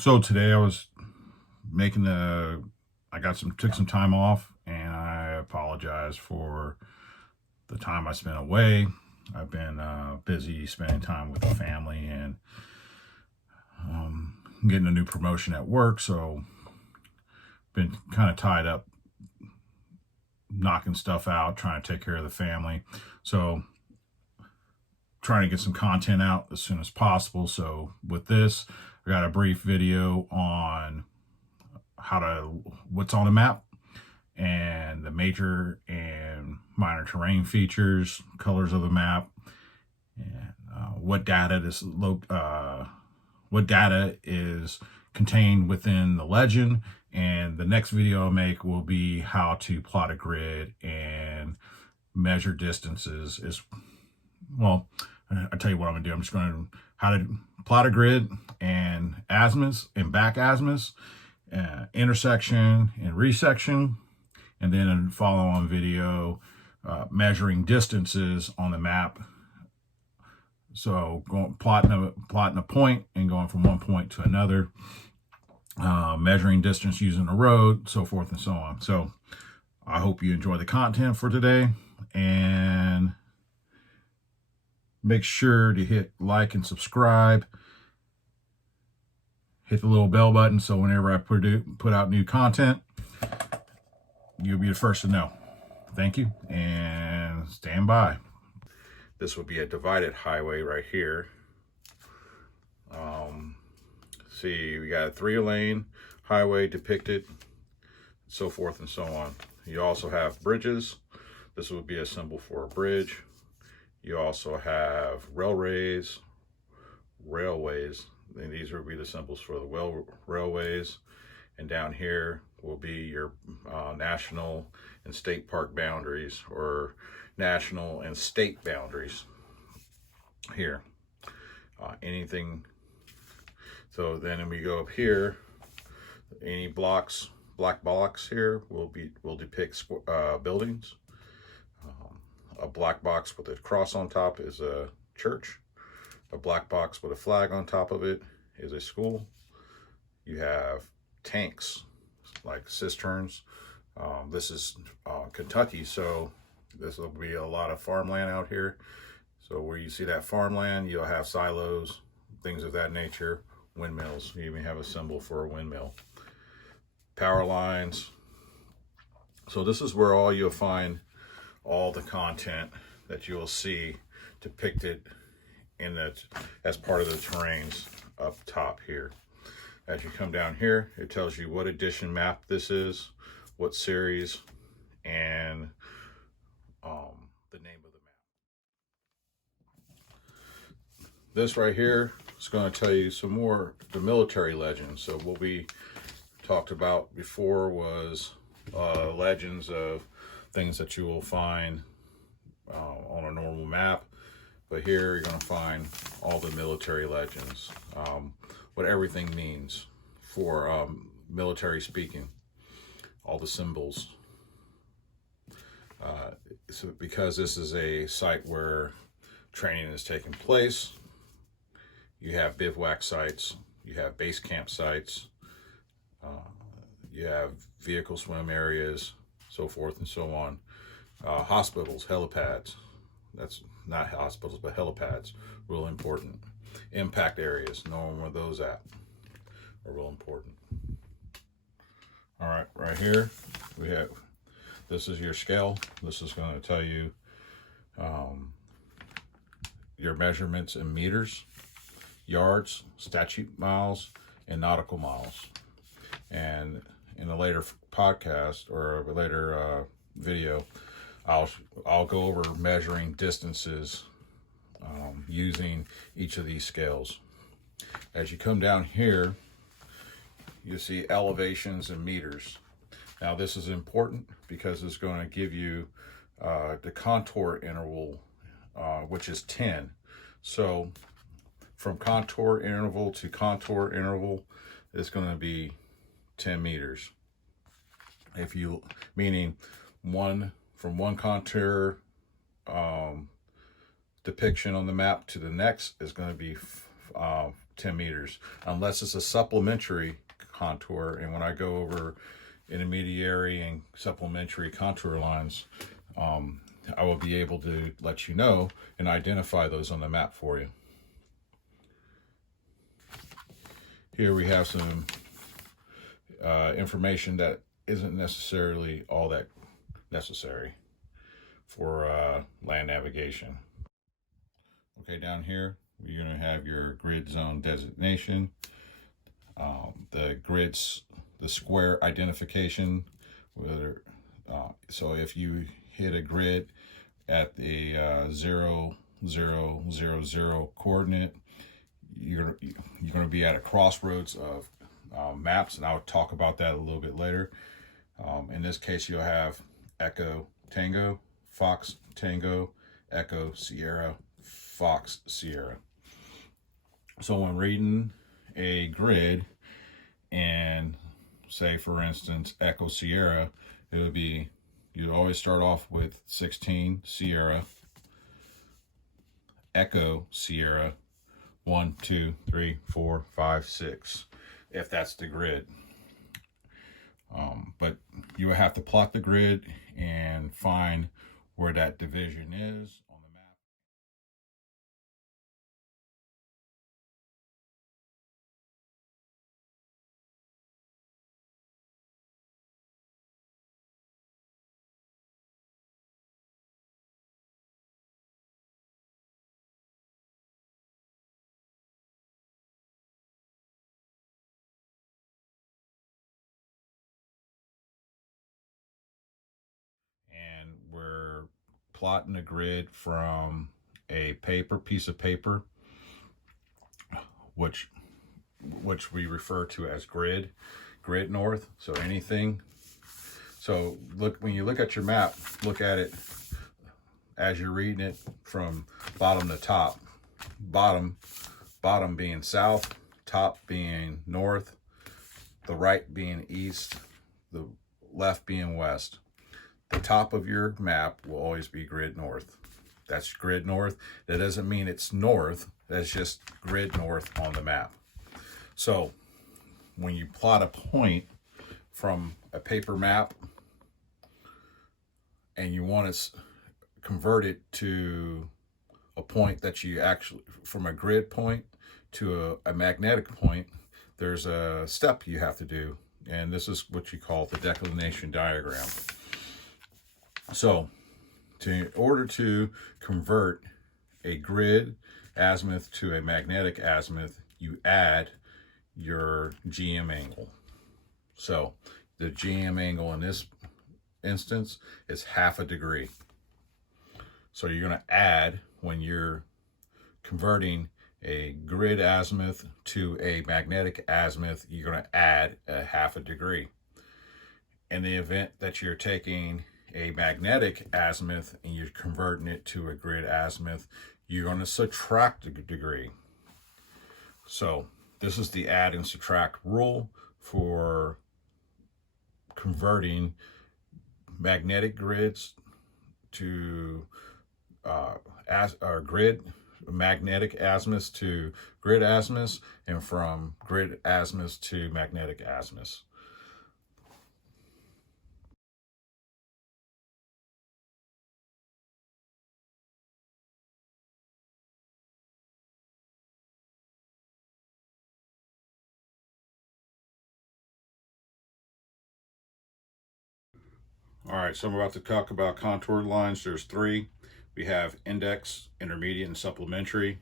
So today I was took some time off, and I apologize for the time I spent away. I've been busy spending time with the family and getting a new promotion at work, so been kind of tied up knocking stuff out, trying to take care of the family. So trying to get some content out as soon as possible. So with this, I got a brief video on what's on the map and the major and minor terrain features, colors of the map, and what data is contained within the legend. And the next video I'll make will be how to plot a grid and measure distances. I'll tell you what I'm gonna do. I'm just going to how to plot a grid and azimuths and back azimuths, intersection and resection, and then a follow-on video measuring distances on the map. So plotting a point and going from one point to another, measuring distance using a road, so forth and so on. So I hope you enjoy the content for today, and make sure to hit like and subscribe. Hit the little bell button so whenever I put out new content, you'll be the first to know. Thank you, and stand by. This would be a divided highway right here. See, we got a 3-lane highway depicted, so forth and so on. You also have bridges. This would be a symbol for a bridge. You also have railways, and these would be the symbols for the railways. And down here will be your national and state park boundaries, or national and state boundaries here. Anything. So then we go up here, any black blocks here will depict buildings. A black box with a cross on top is a church. A black box with a flag on top of it is a school. You have tanks, like cisterns. This is Kentucky, so this will be a lot of farmland out here. So where you see that farmland, you'll have silos, things of that nature, windmills. You even have a symbol for a windmill. Power lines. So this is where you'll find all the content that you will see depicted as part of the terrains up top here. As you come down here, it tells you what edition map this is, what series, and the name of the map. This right here is going to tell you some more the military legends. So what we talked about before was legends of things that you will find on a normal map, but here you're going to find all the military legends, what everything means for military speaking, all the symbols. So because this is a site where training is taking place, you have bivouac sites, you have base camp sites, you have vehicle swim areas, so forth and so on. Hospitals, helipads. That's not hospitals, but helipads, real important. Impact areas, knowing where those at are real important. All right, right here we have, this is your scale. This is going to tell you your measurements in meters, yards, statute miles, and nautical miles. And in a later podcast or a later video, I'll go over measuring distances using each of these scales. As you come down here, you see elevations in meters. Now this is important because it's going to give you the contour interval, which is 10. So from contour interval to contour interval, it's going to be 10 meters. Meaning from one contour depiction on the map to the next is going to be 10 meters, unless it's a supplementary contour. And when I go over intermediary and supplementary contour lines, I will be able to let you know and identify those on the map for you. Here we have some information that isn't necessarily all that necessary for land navigation. Okay, down here you're going to have your grid zone designation, the square identification. Whether so if you hit a grid at the 0, 0, 0, 0 coordinate, you're going to be at a crossroads of maps, and I'll talk about that a little bit later. In this case, you'll have Echo Tango, Fox Tango, Echo Sierra, Fox Sierra. So when reading a grid, and say for instance Echo Sierra, it would be, you'd always start off with 16 Sierra, Echo Sierra, 1, 2, 3, 4, 5, 6, if that's the grid. But you will have to plot the grid and find where that division is on the map. And we're plotting a grid from a piece of paper, which we refer to as grid north. So anything. So when you look at your map, look at it as you're reading it from bottom to top. Bottom being south, top being north, the right being east, the left being west. The top of your map will always be grid north. That's grid north. That doesn't mean it's north. That's just grid north on the map. So when you plot a point from a paper map and you want to convert it to a point that you actually, from a grid point to a magnetic point, there's a step you have to do. And this is what you call the declination diagram. So in order to convert a grid azimuth to a magnetic azimuth, you add your GM angle. So the GM angle in this instance is 1/2 degree. So you're going to add, when you're converting a grid azimuth to a magnetic azimuth, you're going to add a 1/2 degree. In the event that you're taking a magnetic azimuth and you're converting it to a grid azimuth, you're going to subtract a degree. So this is the add and subtract rule for converting magnetic grids to magnetic azimuths to grid azimuths, and from grid azimuths to magnetic azimuths. All right, so I'm about to talk about contour lines. There's 3. We have index, intermediate, and supplementary.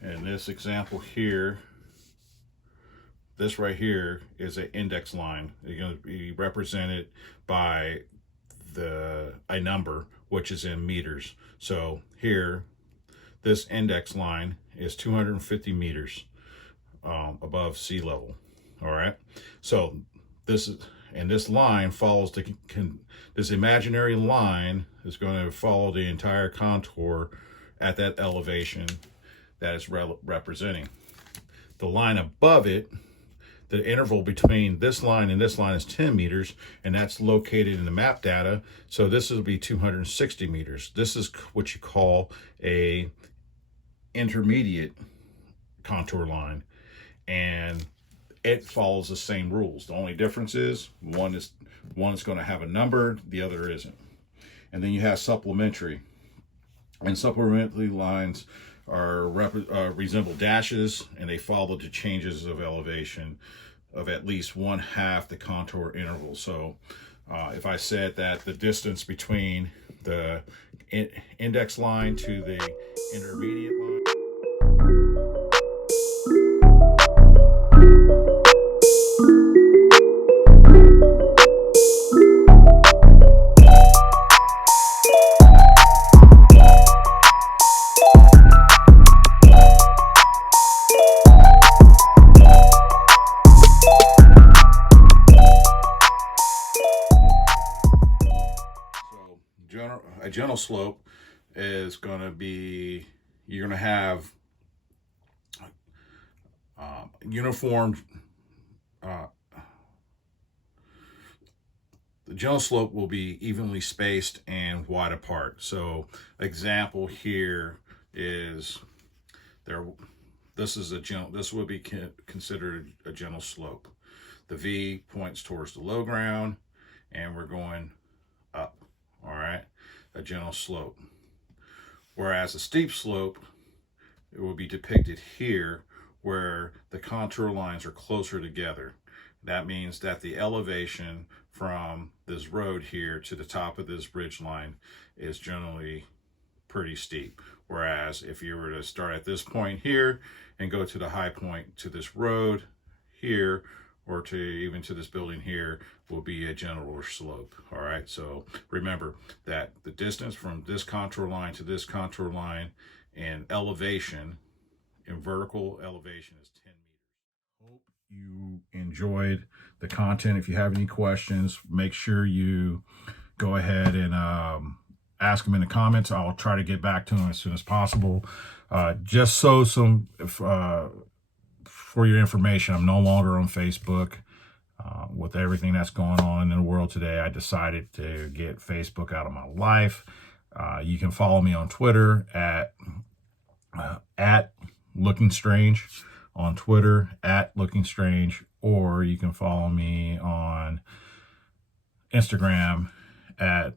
In this example here, this right here is an index line. It's going to be represented by a number, which is in meters. So here, this index line is 250 meters above sea level. All right, so this line follows this imaginary line is going to follow the entire contour at that elevation that is representing. The line above it, the interval between this line and this line is 10 meters, and that's located in the map data. So this will be 260 meters. This is what you call a intermediate contour line, and it follows the same rules. The only difference is one is going to have a number, the other isn't. And then you have supplementary, and supplementary lines are resemble dashes, and they follow the changes of elevation of at least 1/2 the contour interval. So if I said that the distance between the index line to the intermediate line, a gentle slope is going to be, you're going to have uniform, the gentle slope will be evenly spaced and wide apart. So example here is there, this is a gentle, this would be considered a gentle slope. The V points towards the low ground and we're going up, all right? A gentle slope. Whereas a steep slope, it will be depicted here where the contour lines are closer together. That means that the elevation from this road here to the top of this ridge line is generally pretty steep. Whereas if you were to start at this point here and go to the high point to this road here, or to even to this building here, will be a gentler slope. All right, so remember that the distance from this contour line to this contour line in elevation, in vertical elevation, is 10 meters. Hope you enjoyed the content. If you have any questions, make sure you go ahead and ask them in the comments. I'll try to get back to them as soon as possible. Just so for your information, I'm no longer on Facebook. With everything that's going on in the world today, I decided to get Facebook out of my life. You can follow me on Twitter at Looking Strange, on Twitter at Looking Strange, or you can follow me on Instagram at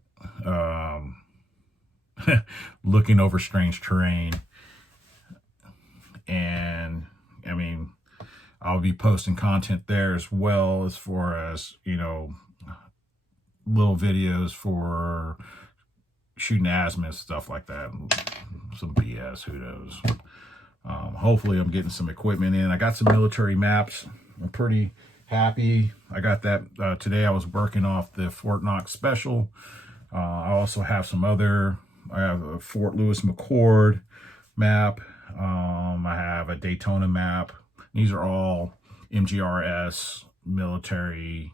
Looking Over Strange Terrain. And I mean, I'll be posting content there as well, as far as, you know, little videos for shooting azimuth, stuff like that. Some BS, who knows. Hopefully I'm getting some equipment in. I got some military maps. I'm pretty happy. I got that today. I was working off the Fort Knox special. I also have some other, I have a Fort Lewis McChord map. I have a Daytona map. These are all MGRS military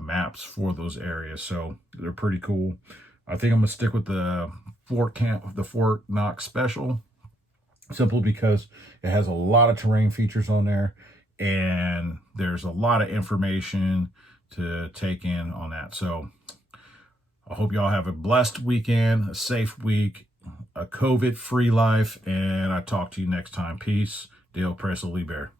maps for those areas, so they're pretty cool. I think I'm gonna stick with the Fort Knox special, simply because it has a lot of terrain features on there, and there's a lot of information to take in on that. So I hope y'all have a blessed weekend, a safe week, a COVID-free life, and I talk to you next time. Peace. Dale Presley Bear.